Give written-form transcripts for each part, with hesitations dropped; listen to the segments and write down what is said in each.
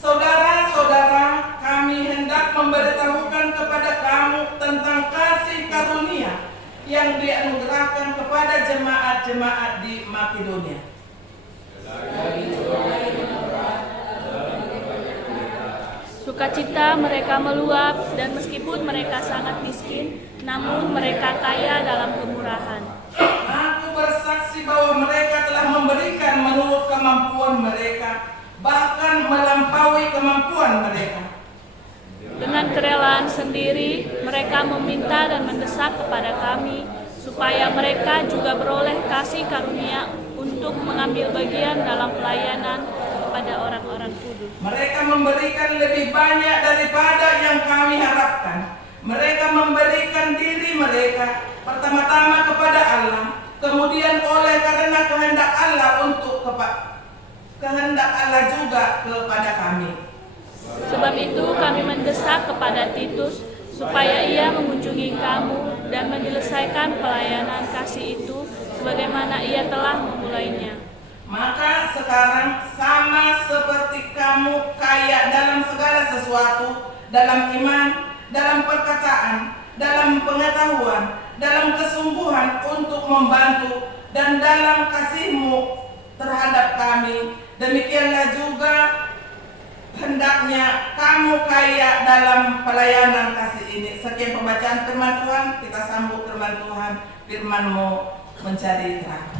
Saudara-saudara, kami hendak memberitahukan kepada kamu tentang kasih karunia yang dianugerahkan kepada jemaat-jemaat di Makedonia. Sukacita mereka meluap, dan meskipun mereka sangat miskin, namun mereka kaya dalam kemurahan. Aku bersaksi bahwa mereka telah memberikan menurut kemampuan mereka, bahkan melampaui kemampuan mereka. Dengan kerelaan sendiri, mereka meminta dan mendesak kepada kami, supaya mereka juga beroleh kasih karunia untuk mengambil bagian dalam pelayanan kepada orang-orang kudus. Mereka memberikan lebih banyak daripada yang kami harapkan. Mereka memberikan diri mereka pertama-tama kepada Allah, kemudian oleh karena kehendak Allah kehendak Allah juga kepada kami. Sebab itu kami mendesak kepada Titus supaya ia mengunjungi kamu dan menyelesaikan pelayanan kasih itu sebagaimana ia telah memulainya. Maka sekarang sama seperti kamu kaya dalam segala sesuatu, dalam iman, dalam perkataan, dalam pengetahuan, dalam kesungguhan untuk membantu, dan dalam kasihmu terhadap kami, demikianlah juga hendaknya kamu kaya dalam pelayanan kasih ini. Sekian pembacaan firman Tuhan. Kita sambut firman Tuhan. Firman-Mu mencari terang.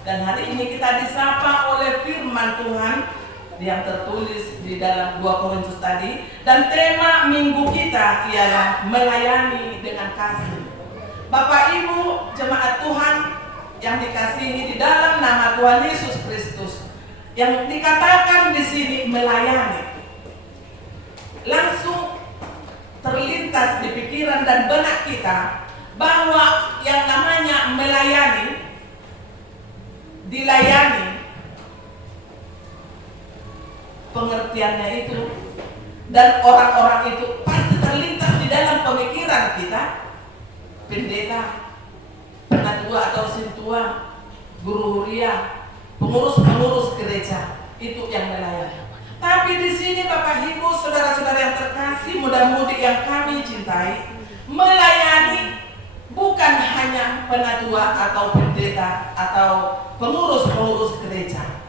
Dan hari ini kita disapa oleh firman Tuhan yang tertulis di dalam 2 Korintus tadi. Dan tema minggu kita ialah melayani dengan kasih. Bapak Ibu jemaat Tuhan yang dikasihi di dalam nama Tuhan Yesus Kristus, yang dikatakan di sini melayani, langsung terlintas di pikiran dan benak kita bahwa yang namanya melayani, dilayani, pengertiannya itu dan orang-orang itu pasti terlintas di dalam pemikiran kita. Pendeta, penatua atau sintua, guru huriah, pengurus-pengurus gereja, itu yang melayani. Tapi di sini Bapak Ibu, saudara-saudara yang terkasih, muda-mudi yang kami cintai, melayani bukan hanya penatua atau pendeta atau pengurus-pengurus gereja.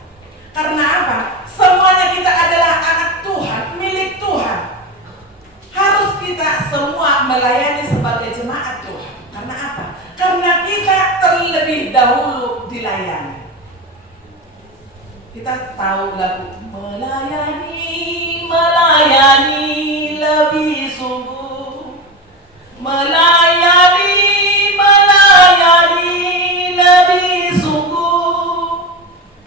Karena apa? Semuanya kita adalah anak Tuhan, milik Tuhan. Harus kita semua melayani sebagai jemaat Tuhan. Karena apa? Karena kita terlebih dahulu dilayani. Kita tahu lagu melayani, melayani lebih sungguh, melayani, melayani lebih sungguh.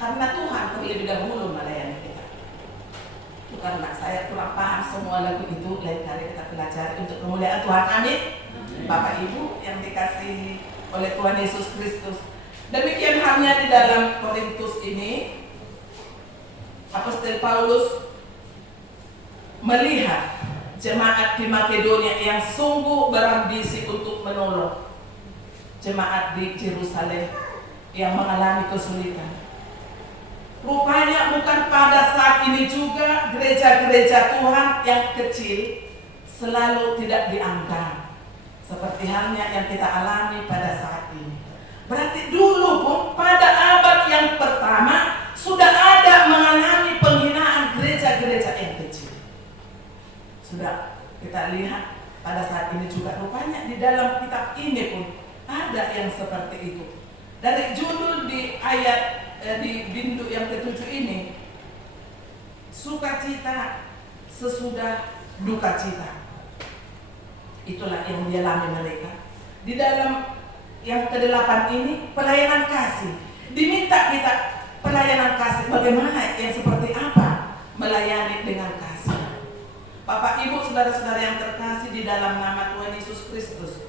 Karena Tuhan terlebih dahulu melayani kita. Itu karena saya kurang paham semua lagu itu, lain kali kita pelajari untuk kemuliaan Tuhan. Amin. Bapak Ibu yang dikasihi oleh Tuhan Yesus Kristus, demikian halnya di dalam Korintus ini, Apostel Paulus melihat jemaat di Makedonia yang sungguh berambisi untuk menolong jemaat di Yerusalem yang mengalami kesulitan. Rupanya bukan pada saat ini juga gereja-gereja Tuhan yang kecil selalu tidak dianggap, seperti halnya yang kita alami pada saat ini. Berarti dulu pun pada abad yang pertama sudah ada mengalami penghinaan gereja-gereja yang kecil. Sudah kita lihat pada saat ini juga rupanya di dalam kitab ini pun ada yang seperti itu. Dari judul di ayat di bindu yang ketujuh ini, sukacita sesudah duka cita. Itulah yang dialami mereka. Di dalam yang ke-8 ini, pelayanan kasih. Diminta kita pelayanan kasih. Bagaimana, yang seperti apa melayani dengan kasih. Bapak Ibu saudara-saudara yang terkasih di dalam nama Tuhan Yesus Kristus,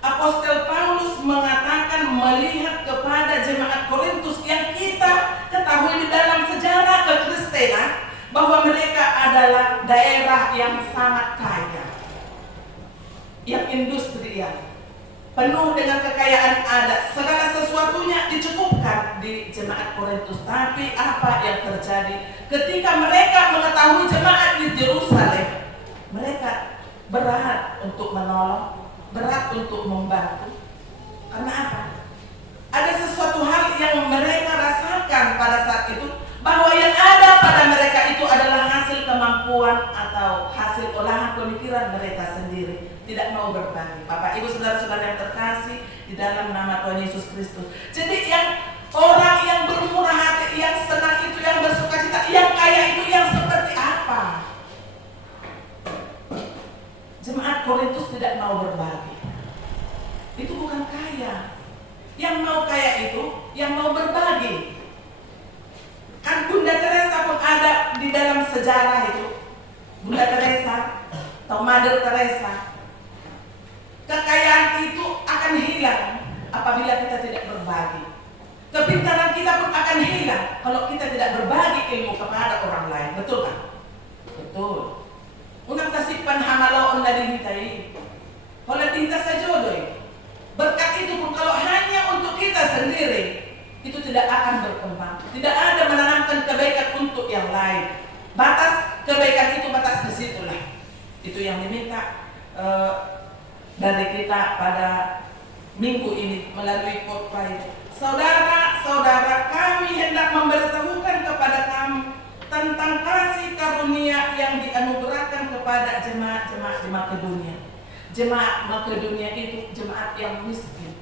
Apostel Paulus mengatakan melihat kepada jemaat Korintus yang kita ketahui di dalam sejarah kekristenan bahwa mereka adalah daerah yang sangat kaya, yang industrial, penuh dengan kekayaan adat, segala sesuatunya dicukupkan di jemaat Korintus. Tapi apa yang terjadi ketika mereka mengetahui jemaat di Yerusalem? Mereka berat untuk menolong, berat untuk membantu. Karena apa? Ada sesuatu hal yang mereka rasakan pada saat itu, bahwa yang ada pada mereka itu adalah hasil kemampuan atau hasil olahan pemikiran mereka sendiri, tidak mau berbagi. Bapak Ibu saudara-saudara yang terkasih di dalam nama Tuhan Yesus Kristus. Jadi yang orang yang bermurah hati, yang senang itu, yang bersukacita, yang kaya itu yang seperti apa? Jemaat Korintus tidak mau berbagi. Itu bukan kaya. Yang mau kaya itu yang mau berbagi. Kan Bunda Teresa pun ada di dalam sejarah itu. Bunda Teresa atau Mother Teresa. Kekayaan itu akan hilang apabila kita tidak berbagi. Kepintaran kita pun akan hilang kalau kita tidak berbagi ilmu kepada orang lain. Betul kan? Betul. Unang tasipan hamaloon na dinitai. Kalau tinta sajodoy. Berkat itu pun kalau hanya untuk kita sendiri, itu tidak akan berkembang. Tidak ada menanamkan kebaikan untuk yang lain. Batas kebaikan itu batas di situlah. Itu yang diminta dari kita pada minggu ini melalui khotbah itu. Saudara-saudara, kami hendak memberitahukan kepada kamu tentang kasih karunia yang dianugerahkan kepada jemaat-jemaat di Makedonia. Jemaat Makedonia itu jemaat yang miskin,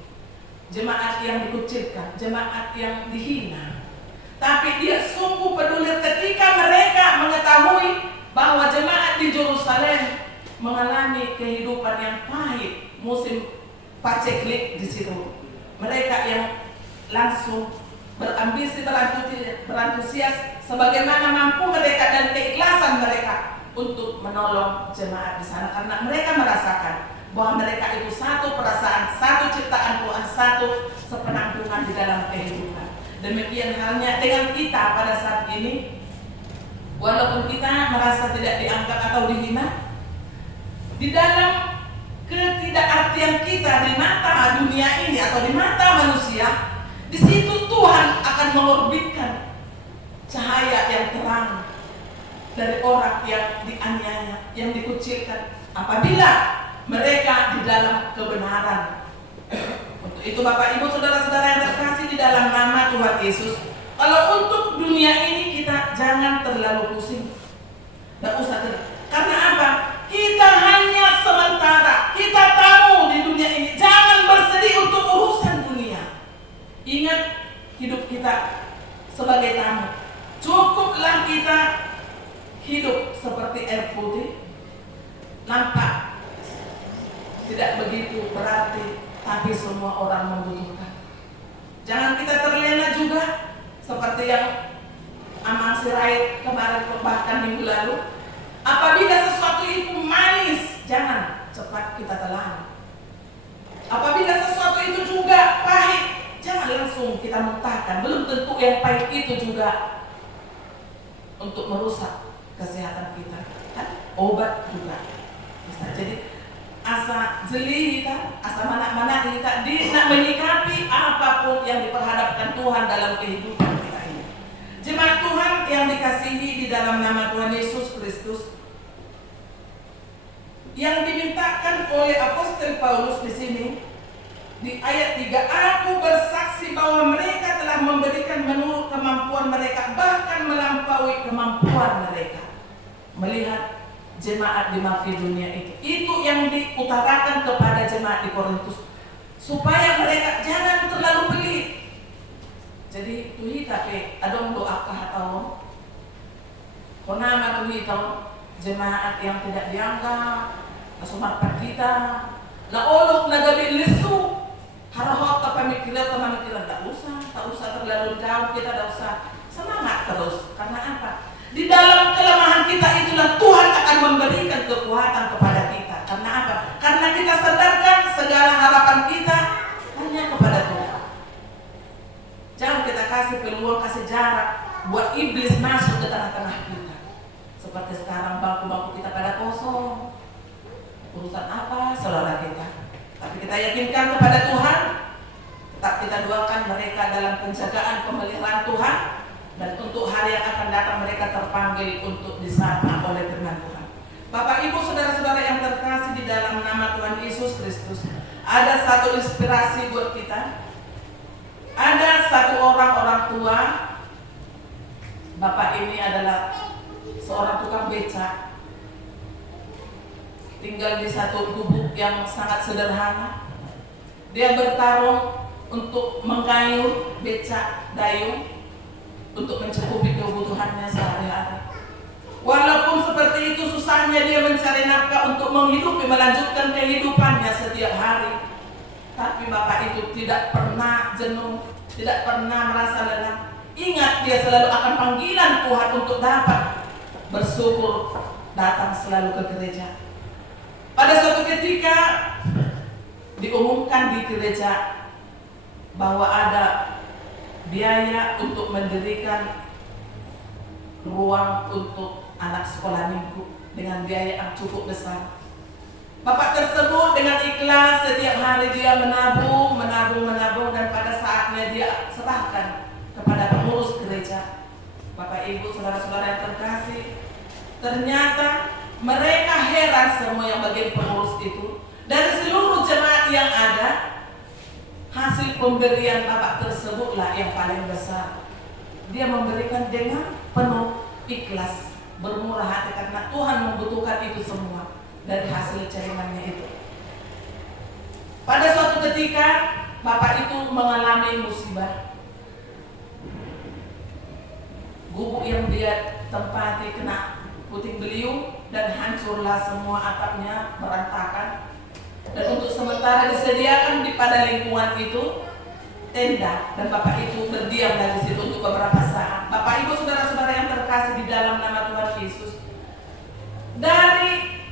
jemaat yang dikucilkan, jemaat yang dihina. Tapi dia sungguh peduli ketika mereka mengetahui bahwa jemaat di Yerusalem mengalami kehidupan yang pahit, musim paceklik di situ. Mereka yang langsung berambisi, berantusias sebagaimana mampu mereka dan keikhlasan mereka untuk menolong jemaat di sana, karena mereka merasakan bahwa mereka itu satu perasaan, satu ciptaan Tuhan, satu sepenanggungan di dalam kehidupan. Demikian halnya dengan kita pada saat ini, walaupun kita merasa tidak dianggap atau dihina, di dalam ketidakartian kita di mata dunia ini atau di mata manusia, di situ Tuhan akan mengorbitkan cahaya yang terang dari orang yang dianiaya, yang dikucilkan, apabila mereka di dalam kebenaran. Untuk itu Bapak Ibu saudara-saudara yang terkasih di dalam nama Tuhan Yesus, kalau untuk dunia ini kita jangan terlalu pusing, tidak usah terlalu. Karena apa? Kita hanya sementara, kita tamu di dunia ini. Jangan bersedih untuk urusan dunia. Ingat hidup kita sebagai tamu. Cukuplah kita hidup seperti air putih, nampak tidak begitu berarti, tapi semua orang membutuhkan. Jangan kita terlena juga seperti yang Amang Sirait kemarin, bahkan minggu lalu. Apabila sesuatu itu manis, jangan kita muntahkan, belum tentu yang pahit itu juga untuk merusak kesehatan kita. Kan obat juga bisa. Jadi asa jeli kita, asa mana-mana kita nak menyikapi apapun yang diperhadapkan Tuhan dalam kehidupan kita ini. Jemaat Tuhan yang dikasihi di dalam nama Tuhan Yesus Kristus, yang dimintakan oleh Apostel Paulus di sini di ayat 3, aku bersaksi bahwa mereka telah memberikan menurut kemampuan mereka, bahkan melampaui kemampuan mereka. Melihat jemaat di Makedonia itu yang diutarakan kepada jemaat di Korintus, supaya mereka jangan terlalu pelit. Jadi tuhi tapi adong doa atau konama tuhi tahu jemaat yang tidak dianggap asumapat kita na olok na gabi lisu harahot ka pamikiran tak usah terlalu jauh, kita tak usah semangat terus. Karena apa? Di dalam kelemahan kita itulah Tuhan akan memberikan kekuatan kepada kita. Karena apa? Karena kita sadarkan segala harapan kita hanya kepada Tuhan. Jangan kita kasih peluang, kasih jarak buat iblis masuk ke tengah-tengah kita. Seperti sekarang bangku-bangku kita pada kosong. Urusan apa saudara kita? Tapi kita yakinkan kepada Tuhan. Tetap kita doakan mereka dalam penjagaan pemeliharaan Tuhan. Dan untuk hari yang akan datang mereka terpanggil untuk disapa oleh firman Tuhan. Bapak Ibu saudara-saudara yang terkasih di dalam nama Tuhan Yesus Kristus, ada satu inspirasi buat kita. Ada satu orang tua. Bapak ini adalah seorang tukang beca, tinggal di satu gubuk yang sangat sederhana. Dia bertarung untuk mengayuh beca dayung untuk mencukupi kebutuhannya sehari-hari. Walaupun seperti itu susahnya dia mencari nafkah untuk menghidupi, melanjutkan kehidupannya setiap hari. Tapi Bapak itu tidak pernah jenuh, tidak pernah merasa lelah. Ingat, dia selalu akan panggilan Tuhan untuk dapat bersyukur, datang selalu ke gereja. Pada suatu ketika diumumkan di gereja bahwa ada biaya untuk mendirikan ruang untuk anak sekolah minggu dengan biaya yang cukup besar. Bapak tersebut dengan ikhlas setiap hari dia menabung dan pada saatnya dia serahkan kepada pengurus gereja. Bapak Ibu saudara-saudara yang terkasih, ternyata mereka heran semua yang bagian pengurus itu. Dari seluruh jemaat yang ada, hasil pemberian Bapak tersebutlah yang paling besar. Dia memberikan dengan penuh ikhlas, bermurah hati karena Tuhan membutuhkan itu semua dari hasil cairannya itu. Pada suatu ketika Bapak itu mengalami musibah. Gubuk yang dia tempati kena puting beliung dan hancurlah semua atapnya, berantakan. Dan untuk sementara disediakan pada lingkungan itu tenda, dan Bapak itu berdiam di situ untuk beberapa saat. Bapak Ibu saudara-saudara yang terkasih di dalam nama Tuhan Yesus, dari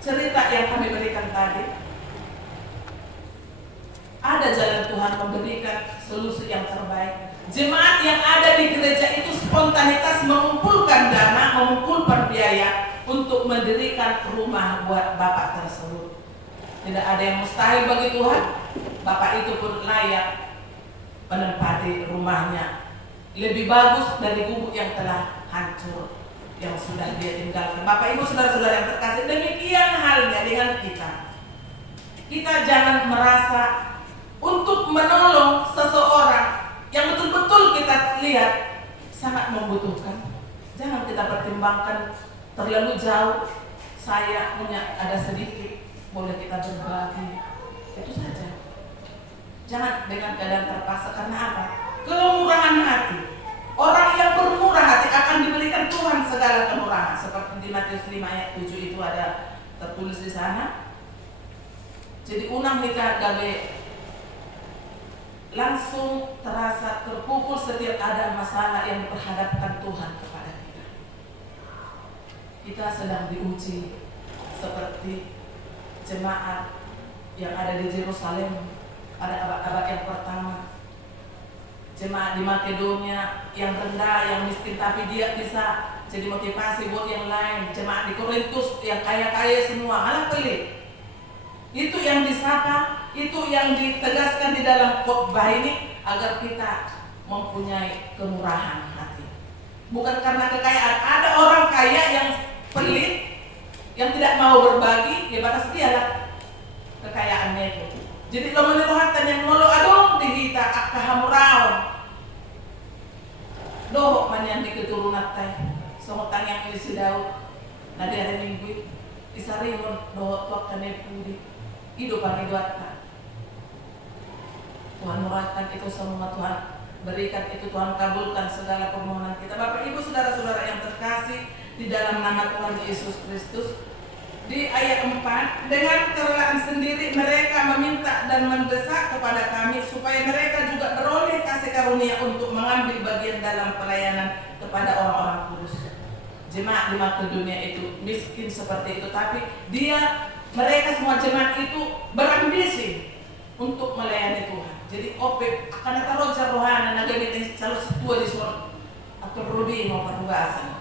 cerita yang kami berikan tadi, ada jalan Tuhan memberikan solusi yang terbaik. Jemaat yang ada di gereja itu spontanitas mengumpulkan dana, mengumpulkan biaya untuk mendirikan rumah buat Bapak tersebut. Tidak ada yang mustahil bagi Tuhan. Bapak itu pun layak menempati rumahnya lebih bagus dari gubuk yang telah hancur yang sudah dia tinggalkan. Bapak Ibu saudara-saudara yang terkasih, demikian halnya dengan kita. Kita jangan merasa untuk menolong seseorang yang betul-betul kita lihat sangat membutuhkan. Jangan kita pertimbangkan terlalu jauh. Saya punya ada sedikit, boleh kita berbagi. Itu saja. Jangan dengan keadaan terpaksa. Karena apa? Kemurahan hati. Orang yang bermurah hati akan diberikan Tuhan segala kemurahan. Seperti di Matius 5 ayat 7 itu ada tertulis di sana. Jadi unang kita gabe langsung terasa terpukul setiap ada masalah yang diperhadapkan Tuhan kepada kita. Kita sedang diuji seperti jemaat yang ada di Yerusalem pada abad-abad yang pertama. jemaat di Makedonia yang rendah, yang miskin, tapi dia bisa jadi motivasi buat yang lain. Jemaat di Korintus yang kaya-kaya semua, malah pelit. Itu yang disapa, itu yang ditegaskan di dalam khotbah ini, agar kita mempunyai kemurahan hati. Bukan karena kekayaan. Ada orang kaya yang pelit, yang tidak mau berbagi, ya batas dialah kekayaannya itu. Jadi lo meniruhatan yang ngolo adong dihita akahamuraon. Doh man yang di keturunan tay, songotang yang isi Daud. Nadi ada minggu isarihon doh tuak kanepudi. Hidup ang iduata. Tuhan murahkan itu semua, Tuhan berikan itu, Tuhan kabulkan segala permohonan kita. Bapak Ibu saudara-saudara yang terkasih di dalam nama Tuhan Yesus Kristus, di ayat 4, dengan kerelaan sendiri mereka meminta dan mendesak kepada kami supaya mereka juga beroleh kasih karunia untuk mengambil bagian dalam pelayanan kepada orang-orang kudus. Jemaat di Makedonia itu miskin seperti itu, tapi mereka semua jemaat itu berambisi untuk melayani Tuhan. Jadi opep akan taroja rohana nagamit calon setua di son atau rudi mau perluasan.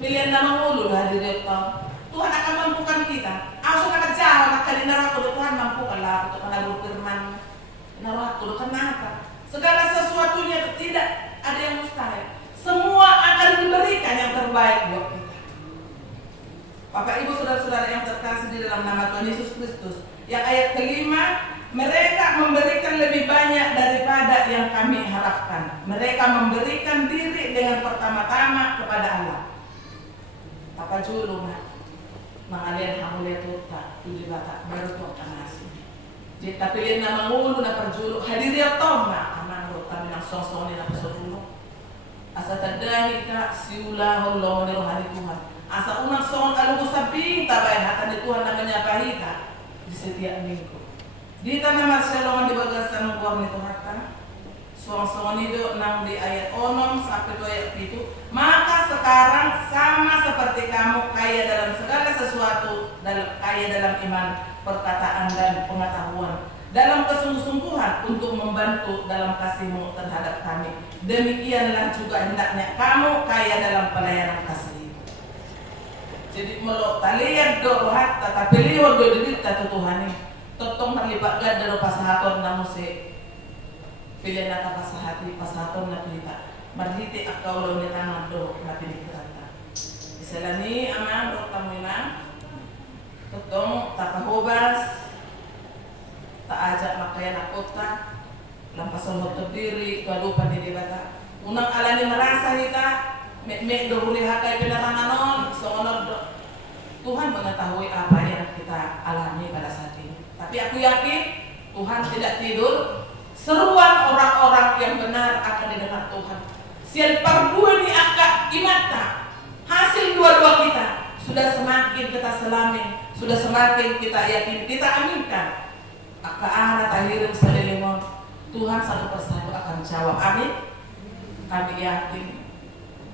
Pilihan nama mulu lah di depan. Tuhan akan mampukan kita. Aku akan jauh akan dinaraku, Tuhan mampukanlah untuk menabur firman. Dinaraku, kenapa? Segala sesuatunya tidak ada yang mustahil. Semua akan diberikan yang terbaik buat kita. Bapak Ibu saudara-saudara yang terkasih di dalam nama Tuhan Yesus Kristus, yang ayat kelima, mereka memberikan lebih banyak daripada yang kami harapkan. Mereka memberikan diri dengan pertama-tama kepada Allah. Papa julu mangalian hamulia tuta tuli bata baru tu akan nasi. Jadi tapi lihat nama ngulu na perjulu hadiri atoma amang lo kami nang song ni na pesotulo. Asa tadahi ka siula holong ni rohani Tuhan. Asa unang song alugo sabing tabay hatan ni Tuhan namanya pahita di setiap minggu. Di tanah Marcelongan di bagasan buang ni Tuhan kan. Song itu nang di ayat 6 sampai ke ayat 7. Maka sekarang sama seperti kamu kaya dalam segala sesuatu, kaya dalam iman, perkataan dan pengetahuan, dalam kesungguh-sungguhan untuk membantu dalam kasihmu terhadap kami. Demikianlah juga hendaknya kamu kaya dalam pelayanan kasih. Jadi melo talian do rohat tetapi liho do didita Tuhani. Totong terlibat gad do pasahaton namo se pilihan nata pasahaton na kita. Marhiti akaw lo ni tangan do na pinikrata. Isalani amang do tamuina. Totong takahubas taajak makayan akota lampasan hoto diri kehidupan di bata. Unang alani merasa kita mek do huli hakay pinaranganon songonod do. Tuhan mengetahui apa yang kita alami pada saat ini. Tapi aku yakin Tuhan tidak tidur. Seruan orang-orang yang benar akan didengar Tuhan. Sial parbua ni akak imata. Hasil dua-dua kita sudah semakin kita selami, sudah semakin kita yakin, kita aminkan. Akak tahirim salilimon. Tuhan satu persatu akan jawab. Amin. Kami yakin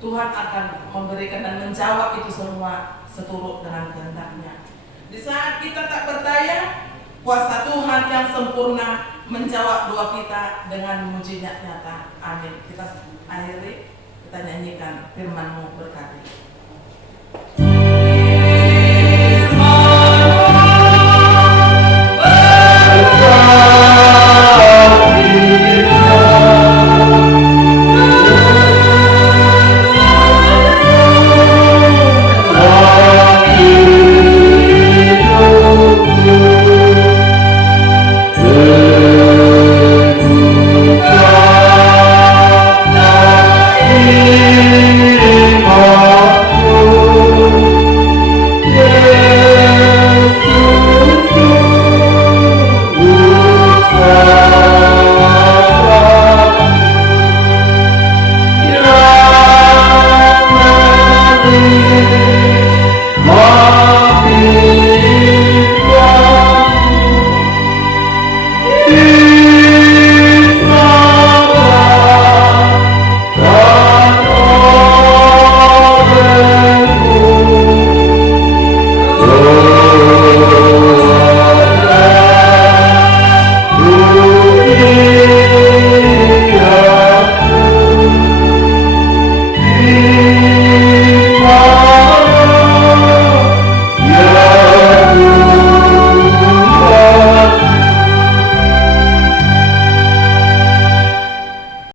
Tuhan akan memberikan dan menjawab itu semua seturut dengan kehendak-Nya. Di saat kita tak berdaya, kuasa Tuhan yang sempurna menjawab doa kita dengan mujizat nyata. Amin. Kita akhiri, kita nyanyikan firman-Mu berkati.